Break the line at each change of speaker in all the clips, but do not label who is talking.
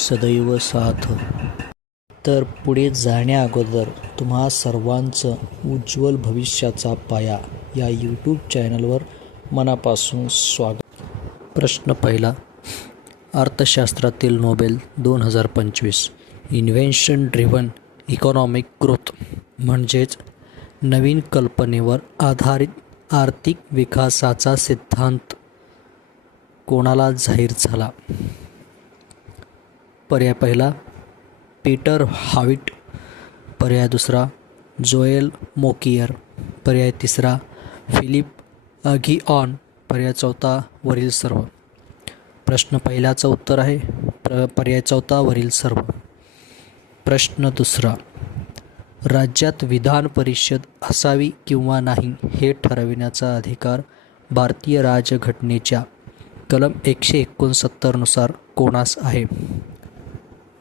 सदैव साथ. तर पुढे जाण्याअगोदर तुम्हा सर्वांचं उज्ज्वल भविष्याचा पाया या यूट्यूब चॅनलवर मनापासून स्वागत. प्रश्न पहिला. अर्थशास्त्रातील नोबेल दोन हजार पंचवीस. इन्व्हेन्शन ड्रिव्हन इकॉनॉमिक ग्रोथ म्हणजेच नवीन कल्पनेवर आधारित आर्थिक विकासाचा सिद्धांत कोणाला जाहीर झाला? पर्याय पहिला पीटर हाविट. पर्याय दुसरा जोएल मोकियर. पर्याय तिसरा फिलिप अघिऑन. पर्याय चौथा वरील सर्व. प्रश्न पहिल्याचं उत्तर आहे. प्र पर्याय चौथा वरील सर्व. प्रश्न दुसरा राज्यात विधान परिषद असावी किंवा नाही हे ठरविण्याचा अधिकार भारतीय राजघटनेच्या कलम एकशे एकोणसत्तरनुसार कोणास आहे?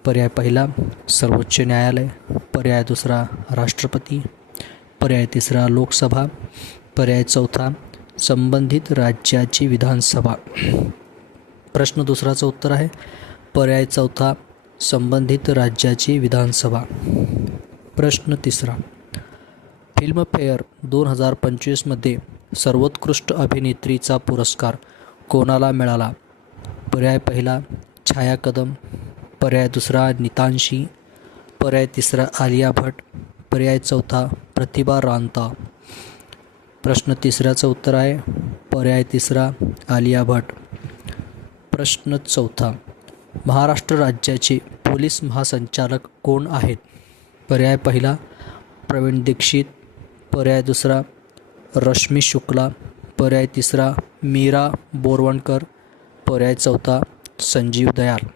पर्याय पहिला सर्वोच्च न्यायालय. पर्याय दुसरा राष्ट्रपती. पर्याय तिसरा लोकसभा. पर्याय चौथा संबंधित राज्याची विधानसभा. प्रश्न दुसराचं उत्तर आहे. पर्याय चौथा संबंधित राज्याची विधानसभा. प्रश्न तिसरा. फिल्मफेअर दोन हजार पंचवीसमध्ये सर्वोत्कृष्ट अभिनेत्रीचा पुरस्कार कोणाला मिळाला? पर्याय पहिला छाया कदम पर्याय दुसरा नितांशी पर्याय तिसरा आलिया भट पर्याय चौथा प्रतिभा रांता. प्रश्न तिसऱ्याचं उत्तर आहे पर्याय तिसरा आलिया भट. प्रश्न चौथा महाराष्ट्र राज्याचे पोलीस महासंचालक कोण आहेत? पर्याय पहिला प्रवीण दीक्षित. पर्याय दुसरा रश्मी शुक्ला. पर्याय तिसरा मीरा बोरवणकर. पर्याय चौथा संजीव दयाल.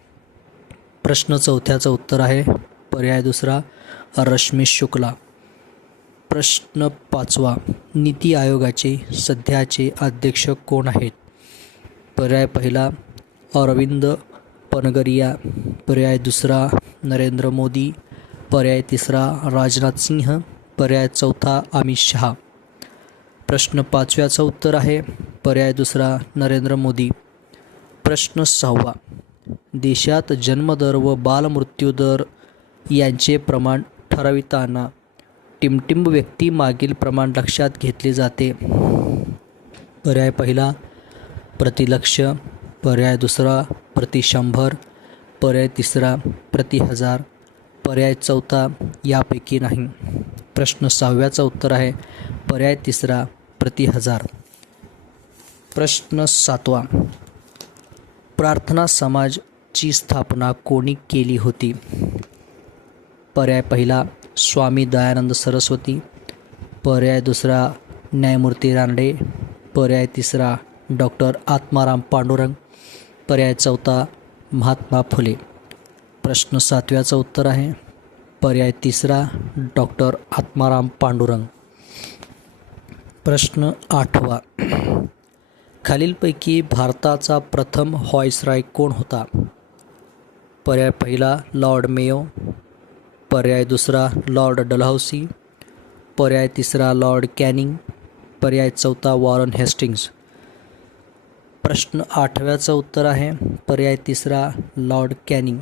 प्रश्न चौथ्याचं उत्तर आहे. पर्याय दुसरा रश्मी शुक्ला. प्रश्न पाचवा नीती आयोगाचे सध्याचे अध्यक्ष कोण आहेत? पर्याय पहिला अरविंद पनगरिया. पर्याय दुसरा नरेंद्र मोदी. पर्याय तिसरा राजनाथ सिंह. पर्याय चौथा अमित शहा. प्रश्न पाचव्याचं उत्तर आहे. पर्याय दुसरा नरेंद्र मोदी. प्रश्न सहावा देशात जन्मदर व बालमृत्यूदर यांचे प्रमाण ठरविताना टिमटिंब व्यक्ती मागील प्रमाण लक्षात घेतले जाते. पर्याय पहिला प्रतिलक्ष पर्याय दुसरा प्रति शंभर पर्याय तिसरा प्रति हजार पर्याय चौथा यापैकी नाही. प्रश्न सहाव्याचं उत्तर आहे पर्याय तिसरा प्रति हजार. प्रश्न सातवा प्रार्थना समाजची स्थापना कोणी केली होती? पर्याय पहिला स्वामी दयानंद सरस्वती. पर्याय दुसरा न्यायमूर्ती रानडे. पर्याय तिसरा डॉक्टर आत्माराम पांडुरंग. पर्याय चौथा महात्मा फुले. प्रश्न सातव्याचं उत्तर आहे. पर्याय तिसरा डॉक्टर आत्माराम पांडुरंग. प्रश्न आठवा. खालीलपैकी भारताचा प्रथम हॉईसराय कोण होता? पर्याय पहिला लॉर्ड मेयो. पर्याय दुसरा लॉर्ड डलहौसी. पर्याय तिसरा लॉर्ड कॅनिंग. पर्याय चौथा वॉरन हेस्टिंग्स. प्रश्न आठव्याचं उत्तर आहे. पर्याय तिसरा लॉर्ड कॅनिंग.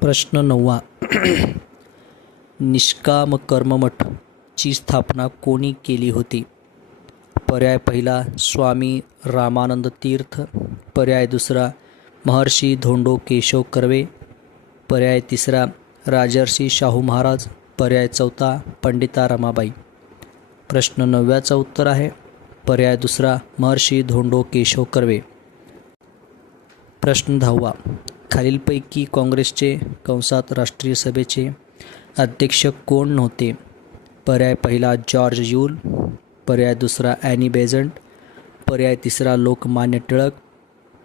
प्रश्न नववा. निष्काम कर्ममठची स्थापना कोणी केली होती? पर्याय पहिला स्वामी रामानंद तीर्थ पर्याय दुसरा महर्षी धोंडो केशव कर्वे पर्याय तिसरा राजर्षी शाहू महाराज पर्याय चौथा पंडिता रमाबाई. प्रश्न नवव्याचं उत्तर आहे पर्याय दुसरा महर्षी धोंडो केशव कर्वे. प्रश्न दहावा खालीलपैकी काँग्रेसचे कंसात राष्ट्रीय सभेचे अध्यक्ष कोण नव्हते? पर्याय पहिला जॉर्ज यूल पर्याय दुसरा ॲनी बेझंट पर्याय तिसरा लोकमान्य टिळक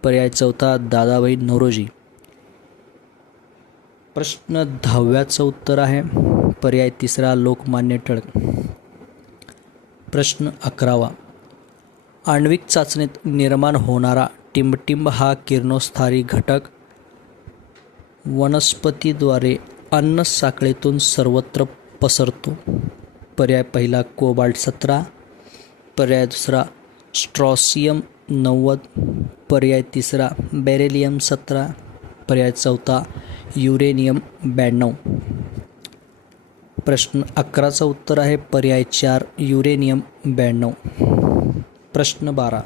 पर्याय चौथा दादाभाई नौरोजी. प्रश्न दहाव्याचं उत्तर आहे पर्याय तिसरा लोकमान्य टिळक. प्रश्न अकरावा. आण्विक चाचणीत निर्माण होणारा टिंबटिंब हा किरणोत्सारी घटक वनस्पतीद्वारे अन्न साखळीतून सर्वत्र पसरतो. पर्याय पहिला कोबाल्ट सतरा पर्याय दुसरा. स्ट्रॉसियम नव्वद. पर्याय तिसरा. बेरेलियम सतरा. पर्याय चौथा. युरेनियम ब्याण्णव. प्रश्न अकराचं उत्तर आहे. पर्याय चार. युरेनियम ब्याण्णव. प्रश्न बारा.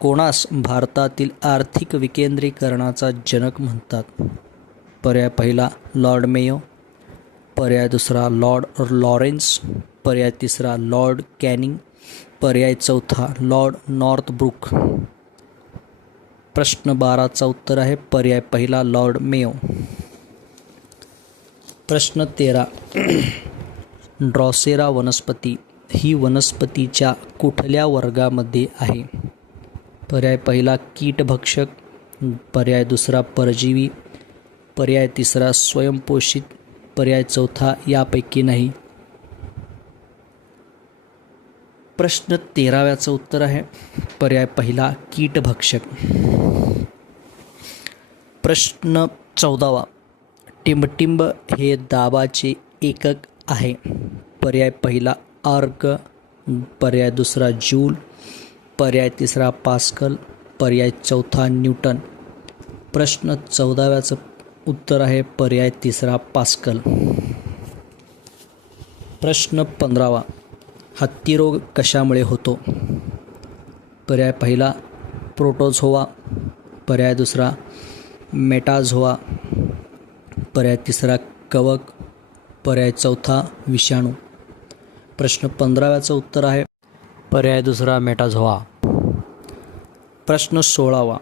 कोणास भारतातील आर्थिक विकेंद्रीकरणाचा जनक म्हणतात? पर्याय पहिला लॉर्ड मेयो. पर्याय दुसरा लॉर्ड लॉरेन्स. पर्याय तिसरा लॉर्ड कॅनिंग. पर्याय चौथा लॉर्ड नॉर्थब्रुक. प्रश्न बाराचा उत्तर आहे पर्याय पहिला लॉर्ड मेयो. प्रश्न तेरा ड्रॉसेरा वनस्पती ही वनस्पतीच्या कुठल्या वर्गामध्ये आहे? पर्याय पहिला कीटभक्षक. पर्याय दुसरा परजीवी. पर्याय तिसरा स्वयंपोषित. पर्याय चौथा यापैकी नाही. प्रश्न तेराव्याचं उत्तर आहे. पर्याय पहिला कीटभक्षक. प्रश्न चौदावा टिंबटिंब हे दाबाचे एकक आहे. पर्याय पहिला अर्क पर्याय दुसरा जूल पर्याय तिसरा पास्कल. पर्याय चौथा न्यूटन. प्रश्न चौदाव्याचं उत्तर आहे. पर्याय तिसरा पास्कल. प्रश्न पंधरावा हत्तीरोग कशामुळे होतो? पर्याय पहिला प्रोटोझोवा पर्याय दुसरा मेटाझोवा पर्याय तिसरा कवक. पर्याय चौथा विषाणू. प्रश्न पंधराव्याचं उत्तर आहे. पर्याय दुसरा मेटाझोवा प्रश्न सोळावा.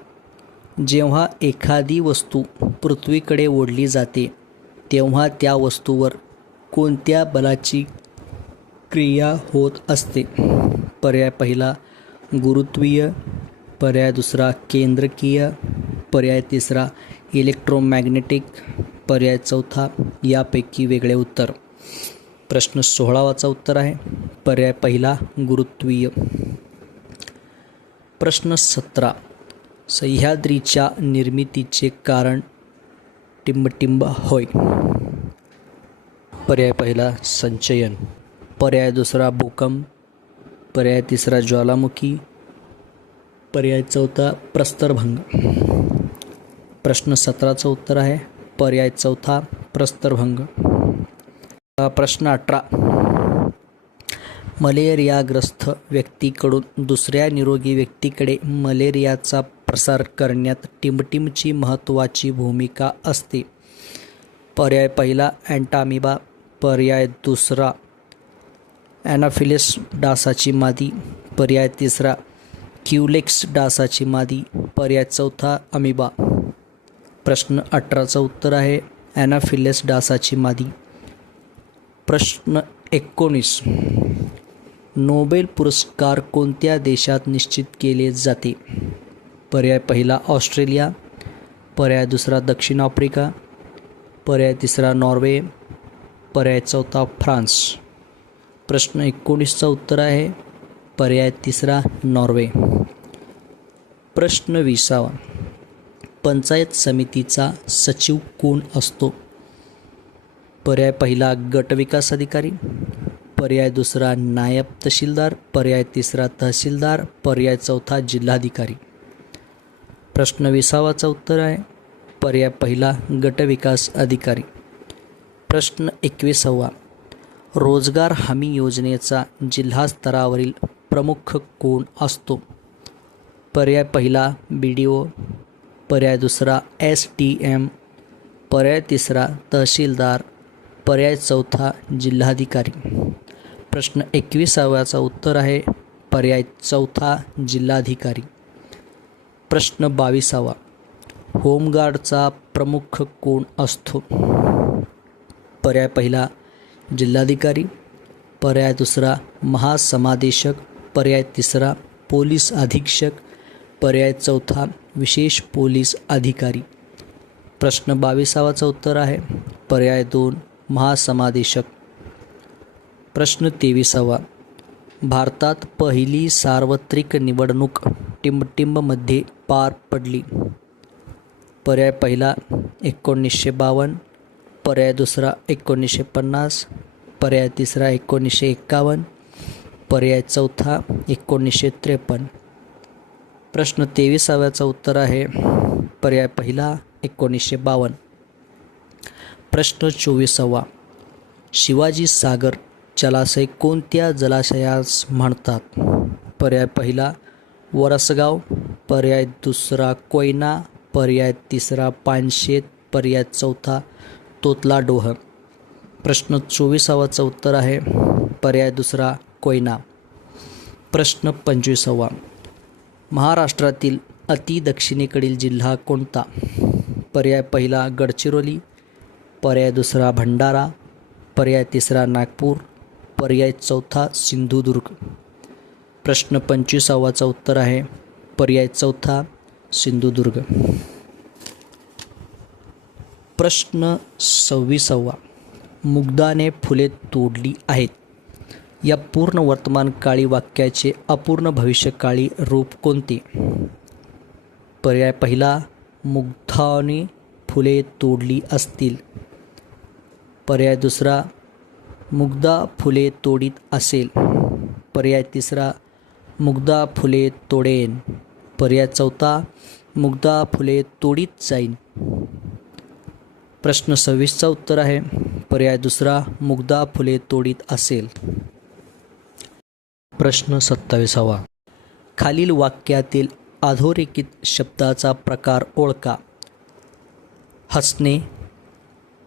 जेव्हा एखादी वस्तू पृथ्वीकडे ओढली जाते तेव्हा त्या वस्तूवर कोणत्या बलाची क्रिया होत असते. पर्याय पहिला गुरुत्वीय. पर्याय दुसरा केंद्रकीय. पर्याय तिसरा इलेक्ट्रोमॅग्नेटिक. पर्याय चौथा यापैकी वेगळे उत्तर. प्रश्न सोळावाचा उत्तर आहे. पर्याय पहिला गुरुत्वीय. प्रश्न सतरा सह्याद्रीच्या निर्मितीचे कारण टिंबटिंब होय. पर्याय पहिला संचयन. पर्याय दुसरा भूकंप पर्याय तिसरा ज्वालामुखी पर्याय चौथा प्रस्तरभंग. प्रश्न सतराचं उत्तर आहे पर्याय चौथा प्रस्तरभंग. प्रश्न अठरा. मलेरियाग्रस्त व्यक्तीकडून दुसऱ्या निरोगी व्यक्तीकडे मलेरियाचा प्रसार करण्यात टिमटिमची महत्त्वाची भूमिका असते. पर्याय पहिला अँटामिबा. पर्याय दुसरा ॲनाफिलेस डासाची मादी पर्याय तिसरा क्युलेक्स डासाची मादी पर्याय चौथा अमिबा. प्रश्न अठराचं उत्तर आहे ॲनाफिलेस डासाची मादी. प्रश्न एकोणीस नोबेल पुरस्कार कोणत्या देशात निश्चित केले जाते? पर्याय पहिला ऑस्ट्रेलिया. पर्याय दुसरा दक्षिण आफ्रिका. पर्याय तिसरा नॉर्वे. पर्याय चौथा फ्रान्स. प्रश्न एकोणीसचं उत्तर आहे. पर्याय तिसरा नॉर्वे. प्रश्न विसावा. पंचायत समितीचा सचिव कोण असतो? पर्याय पहिला गट विकास अधिकारी. पर्याय दुसरा नायब तहसीलदार. पर्याय तिसरा तहसीलदार. पर्याय चौथा जिल्हाधिकारी. प्रश्न विसावाचं उत्तर आहे. पर्याय पहिला गट विकास अधिकारी. प्रश्न एकविसावा. रोजगार हमी योजनेचा जिल्हा स्तरावरील प्रमुख कोण असतो? पर्याय पहिला बी डी ओ पर्याय दुसरा एस टी एम पर्याय तिसरा तहसीलदार. पर्याय चौथा जिल्हाधिकारी. प्रश्न एकविसाव्याचा उत्तर आहे पर्याय चौथा जिल्हाधिकारी. प्रश्न बावीसावा होमगार्डचा प्रमुख कोण असतो? पर्याय पहिला जिल्हाधिकारी पर्याय दुसरा महासमादेशक पर्याय तिसरा पोलीस अधीक्षक पर्याय चौथा विशेष पोलीस अधिकारी. प्रश्न बावीसावाचं उत्तर आहे पर्याय दोन महासमादेशक. प्रश्न तेविसावा भारतात पहिली सार्वत्रिक निवडणूक टिंबटिंबमध्ये पार पडली. पर्याय पहिला एकोणीसशे बावन्न पर्याय दुसरा एकोणीसशे पन्नास पर्याय तिसरा एकोणीसशे एक्कावन्न पर्याय चौथा एकोणीसशे त्रेपन्न. प्रश्न तेविसाव्याचं उत्तर आहे पर्याय पहिला एकोणीसशे बावन्न. प्रश्न चोवीसावा शिवाजी सागर जलाशय कोणत्या जलाशयास म्हणतात? पर्याय पहिला वरसगाव पर्याय दुसरा कोयना पर्याय तिसरा पानशेत पर्याय चौथा तोतला डोह. प्रश्न चोवीसावाचं उत्तर आहे. पर्याय दुसरा कोयना. प्रश्न पंचवीसावा. महाराष्ट्रातील अति दक्षिणेकडील जिल्हा कोणता? पर्याय पहिला गडचिरोली. पर्याय दुसरा भंडारा. पर्याय तिसरा नागपूर. पर्याय चौथा सिंधुदुर्ग. प्रश्न पंचवीसावाचं उत्तर आहे. पर्याय चौथा सिंधुदुर्ग. प्रश्न सव्वीसावा. मुग्धाने फुले तोडली आहेत. या पूर्ण वर्तमानकाळी वाक्याचे अपूर्ण भविष्यकाळी रूप कोणते? पर्याय पहिला मुग्धाने फुले तोडली असतील. पर्याय दुसरा मुग्धा फुले तोडीत असेल. पर्याय तिसरा मुग्धा फुले तोडेन. पर्याय चौथा मुग्धा फुले तोडीत जाईन. प्रश्न सव्वीसचा उत्तर आहे. पर्याय दुसरा मुग्धा फुले तोडीत असेल. प्रश्न सत्तावीसावा. खालील वाक्यातील अधोरेखित शब्दाचा प्रकार ओळखा. हसणे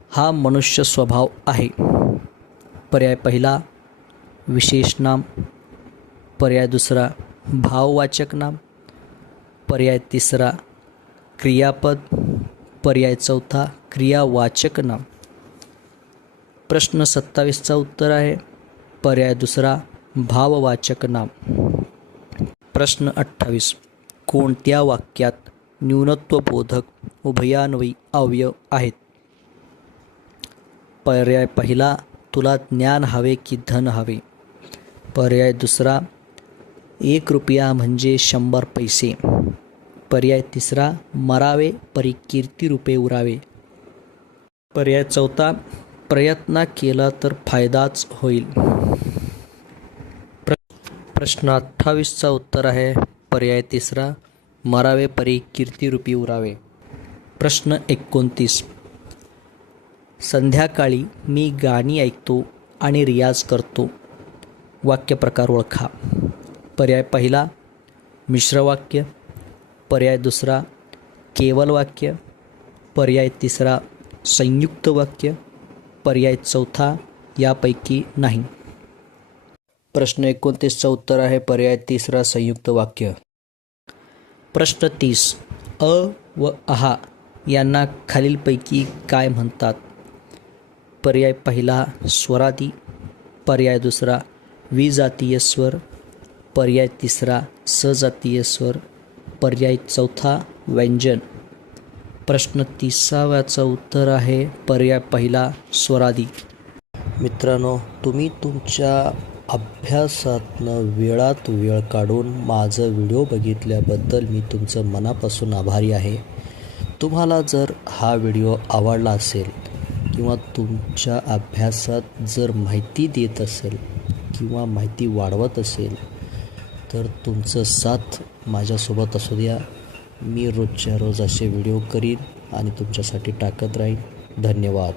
हा मनुष्य स्वभाव आहे. पर्याय पहिला विशेष नाम. पर्याय दुसरा भाववाचक नाम. पर्याय तिसरा क्रियापद. पर्याय चौथा क्रियावाचक नाम. प्रश्न सत्तावीसचा उत्तर आहे. पर्याय दुसरा भाववाचक नाम. प्रश्न अठ्ठावीस. कोणत्या वाक्यात न्यूनत्वबोधक उभयान्वयी अवयव आहेत? पर्याय पहिला तुला ज्ञान हवे की धन हवे? पर्याय दुसरा एक रुपया म्हणजे शंभर पैसे. पर्याय तिसरा मरावे परी कीर्ती उरावे. पर्याय चौथा प्रयत्न केला तर फायदाच होईल. प्र प्रश्न अठ्ठावीसचा उत्तर आहे. पर्याय तिसरा मरावे परी कीर्तिरूपी उरावे. प्रश्न एकोणतीस. संध्याकाळी मी गाणी ऐकतो आणि रियाज करतो. वाक्यप्रकार ओळखा. पर्याय पहिला मिश्र वाक्य पर्याय दुसरा केवल वाक्य. पर्याय तिसरा संयुक्त वाक्य. पर्याय चौथा यापैकी नाही. प्रश्न एकोणतीसचं उत्तर आहे पर्याय तिसरा संयुक्त वाक्य. प्रश्न तीस अ व अहा यांना खालीलपैकी काय म्हणतात? पर्याय पहिला स्वरादी. पर्याय दुसरा विजातीय स्वर. पर्याय तिसरा सजातीय स्वर. पर्याय चौथा व्यंजन. प्रश्न तिसाव्याचं उत्तर आहे पर्याय पहिला स्वरादी. मित्रांनो तुम्ही तुमच्या अभ्यासातनं वेळात वेळ काढून माझं व्हिडिओ बघितल्याबद्दल मी तुमचं मनापासून आभारी आहे. तुम्हाला जर हा व्हिडिओ आवडला असेल किंवा तुमच्या अभ्यासात जर माहिती देत असेल किंवा माहिती वाढवत असेल तर तुमचं साथ माझ्यासोबत असू द्या. मी रोजच्या रोज असे व्हिडिओ करीन आणि तुमच्यासाठी टाकत राहीन. धन्यवाद.